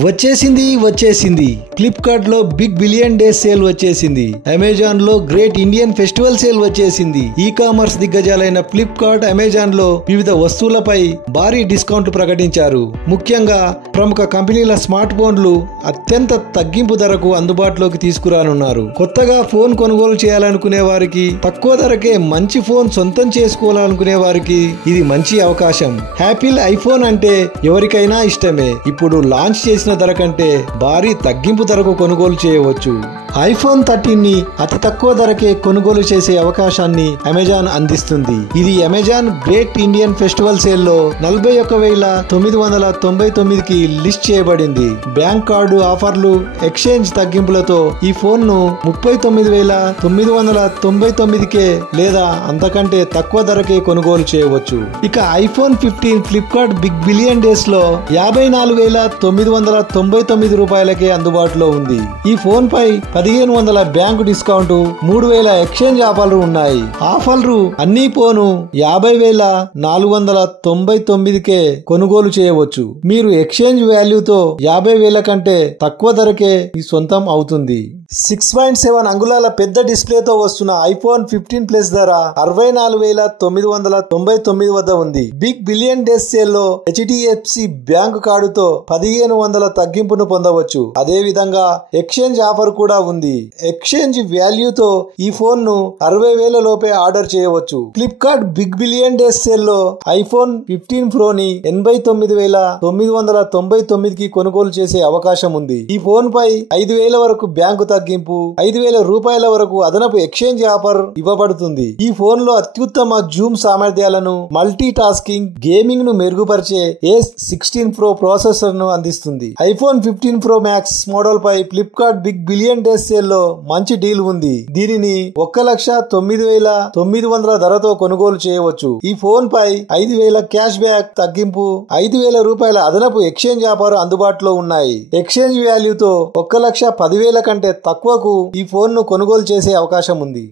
వచ్చేసింది ఫ్లిప్కార్ట్ లో big billion days sale వచ్చేసింది. అమెజాన్ లో గ్రేట్ ఇండియన్ ఫెస్టివల్ సేల్ వచ్చేసింది. ఈ కామర్స్ దిగ్గజాలైన ఫ్లిప్కార్ట్, అమెజాన్ లో వివిధ వస్తువులపై భారీ డిస్కౌంట్ ప్రకటించారు. ముఖ్యంగా ప్రముఖ కంపెనీల స్మార్ట్ ఫోన్లు అత్యంత తగ్గింపు ధరకు అందుబాటులోకి తీసుకురానున్నారు. కొత్తగా ఫోన్ కొనుగోలు చేయాలనుకునే వారికి, తక్కువ ధరకే మంచి ఫోన్ సొంతం చేసుకోవాలనుకునే వారికి ఇది మంచి అవకాశం. యాపిల్ ఐఫోన్ అంటే ఎవరికైనా ఇష్టమే. ఇప్పుడు లాంచ్ చేసిన ధర కంటే భారీ తగ్గింపు ధరకు కొనుగోలు చేయవచ్చు. ఐఫోన్ 13 ని అతి తక్కువ ధరకే కొనుగోలు చేసే అవకాశాన్ని అమెజాన్ అందిస్తుంది. ఇది Amazon great Indian festival sale లో 41,999 కి లిస్ట్ చేయబడింది. బ్యాంక్ కార్డు ఆఫర్లు, ఎక్స్చేంజ్ తగ్గింపులతో ఈ ఫోన్ ను 39,999 కే లేదా అంతకంటే తక్కువ ధరకే కొనుగోలు చేయవచ్చు. ఇక iPhone 15 Flipkart big billion days లో 54,999 రూపాయలకే అందుబాటులో ఉంది. ఈ ఫోన్ పై 1,500 బ్యాంకు డిస్కౌంట్, 3,000 ఎక్స్చేంజ్ ఆఫర్లు ఉన్నాయి. ఆఫర్లు అన్ని పోను 50,499 కే కొనుగోలు చేయవచ్చు. మీరు ఎక్స్చేంజ్ వాల్యూతో 50,000 కంటే తక్కువ ధరకే ఈ సొంతం అవుతుంది. 6.7 అంగుళాల పెద్ద డిస్ప్లేతో వస్తున్న ఐఫోన్ 15 ప్లస్ ధర 64,999 వద్ద ఉంది. బిగ్ బిలియన్ డేస్ సేల్ లో హెచ్డిఎఫ్సి బ్యాంకు కార్డుతో 1,500 తగ్గింపును పొందవచ్చు. అదే విధంగా ఎక్స్చేంజ్ ఆఫర్ కూడా ఉంది. ఎక్స్చేంజ్ వాల్యూతో ఈ ఫోన్ ను 60,000 లోపే ఆర్డర్ చేయవచ్చు. Flipkart big billion days sale లో ఐఫోన్ 15 ప్రో ని 89,999 కి కొనుగోలు చేసే అవకాశం ఉంది. ఈ ఫోన్ పై 5,000 వరకు బ్యాంకు తగ్గింపు, 5,000 రూపాయల వరకు అదనపు ఎక్స్చేంజ్ ఆఫర్ ఇవ్వబడుతుంది. ఈ ఫోన్ లో అత్యుత్తమ జూమ్ సామర్థ్యాలను, మల్టీ టాస్కింగ్, గేమింగ్ ను మెరుగుపరిచే A16 ప్రో ప్రాసెసర్ ను అందిస్తుంది. ఐఫోన్ 15 ప్రో మ్యాక్స్ మోడల్ పై Flipkart big billion days sale లో మంచి డీల్ ఉంది. దీనిని 1,09,900 ధరతో కొనుగోలు చేయవచ్చు. ఈ ఫోన్ పై 5,000 క్యాష్ బ్యాక్ తగ్గింపు, 5,000 రూపాయల అదనపు ఎక్స్చేంజ్ ఆఫర్ అందుబాటులో ఉన్నాయి. ఎక్స్చేంజ్ వాల్యూతో 1,10,000 కంటే తక్కువకు ఈ ఫోన్ ను కొనుగోలు చేసే అవకాశం ఉంది.